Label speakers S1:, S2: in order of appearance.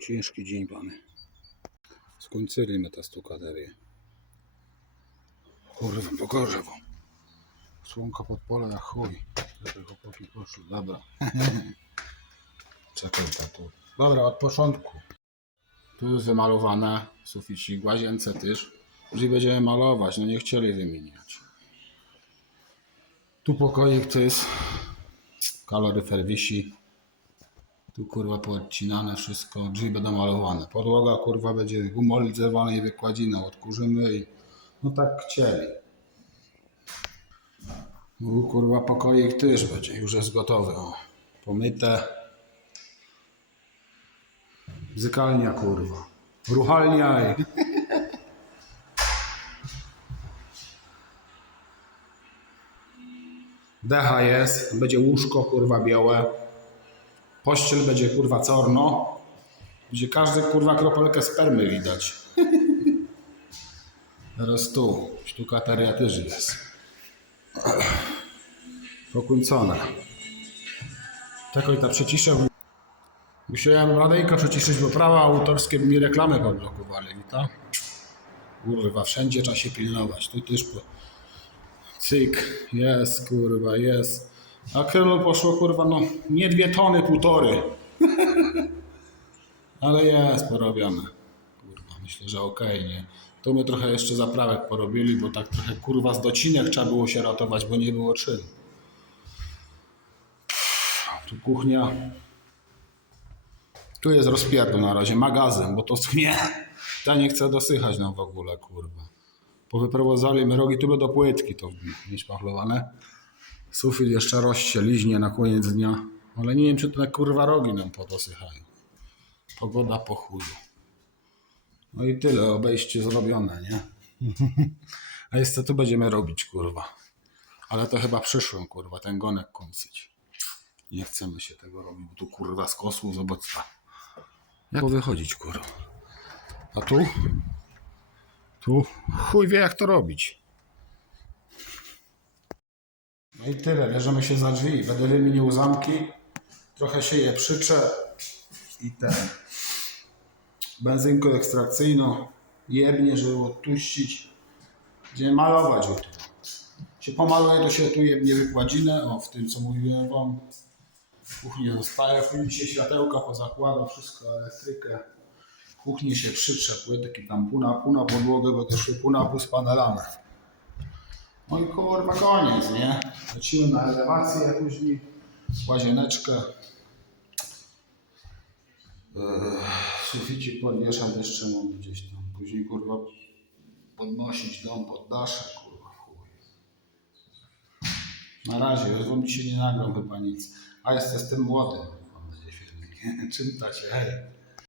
S1: Ciężki dzień, pany. Skończyli my tę stukaterię. Kurwa, pokażę wam. Słonko pod pole jak chuj. Czekaj, chłopaki poszły. Dobra. Czekaj, tato. Dobra, od początku. Tu jest wymalowane suficik, łazience też. Jeżeli będziemy malować, no nie chcieli wymieniać. Tu pokoik to jest kaloryfer wisi. Tu kurwa poodcinane wszystko, drzwi będą malowane. Podłoga kurwa będzie gumolizowana i wykładzina odkurzymy i no tak chcieli. No kurwa pokoik też będzie, już jest gotowy. O, pomyte. Bzykalnia kurwa. Ruchalnia i... Decha jest, będzie łóżko kurwa białe. Pościel będzie kurwa corno. Gdzie każdy kurwa kropelkę spermy widać. Teraz tu. Sztukateria też jest. Pokończone. Czekaj, ta przyciszę. Musiałem radejka przyciszyć, bo prawa autorskie mi reklamę poblokowali. I to? Kurwa, wszędzie trzeba się pilnować. Tu też po... Cyk, jest, kurwa, jest. A krylo poszło, kurwa, no nie dwie tony, półtory. Ale jest porobione. Kurwa, myślę, że okej, nie? Tu my trochę jeszcze zaprawek porobili, bo tak trochę, kurwa, z docinek trzeba było się ratować, bo nie było czym. Tu kuchnia. Tu jest rozpierdol na razie, magazyn, bo to nie. Ja nie chcę dosychać nam w ogóle, kurwa. Powyprowadzali my rogi, tu będą płytki to mieć pachlowane. Sufit jeszcze rośnie, liźnie na koniec dnia. Ale nie wiem, czy te kurwa rogi nam podosychają. Pogoda po chuju. No i tyle, obejście zrobione, nie? A jeszcze tu będziemy robić, kurwa. Ale to chyba przyszłym, kurwa, ten gonek kończyć. Nie chcemy się tego robić, bo tu kurwa z kosłu zobacz. Jak to wychodzić, kurwa? A tu? Tu chuj wie jak to robić. No i tyle, bierzemy się za drzwi. Będę wymienił zamki, trochę się je przyczę i ten. Benzynkę ekstrakcyjną jebnie, żeby odtuścić. Będziemy malować o. Się pomaluje, to się tu jebnie wykładzinę. O, w tym co mówiłem wam. W kuchni zostaje, kuchni się światełka pozakłada, wszystko, elektrykę. W kuchni się przytrze płytki, tam puna, puna podłogę, bo też puna z panelami. No i kurwa koniec, nie? Lecimy na elewację później, łazieneczkę. Eee, suficik podwieszać jeszcze mam gdzieś tam. Później kurwa podnosić dom pod daszek, kurwa chuj. Na razie, wam dzisiaj nie nagram chyba nic. A jest, jestem młody. Mam nadzieję. Czym tacie? Hej.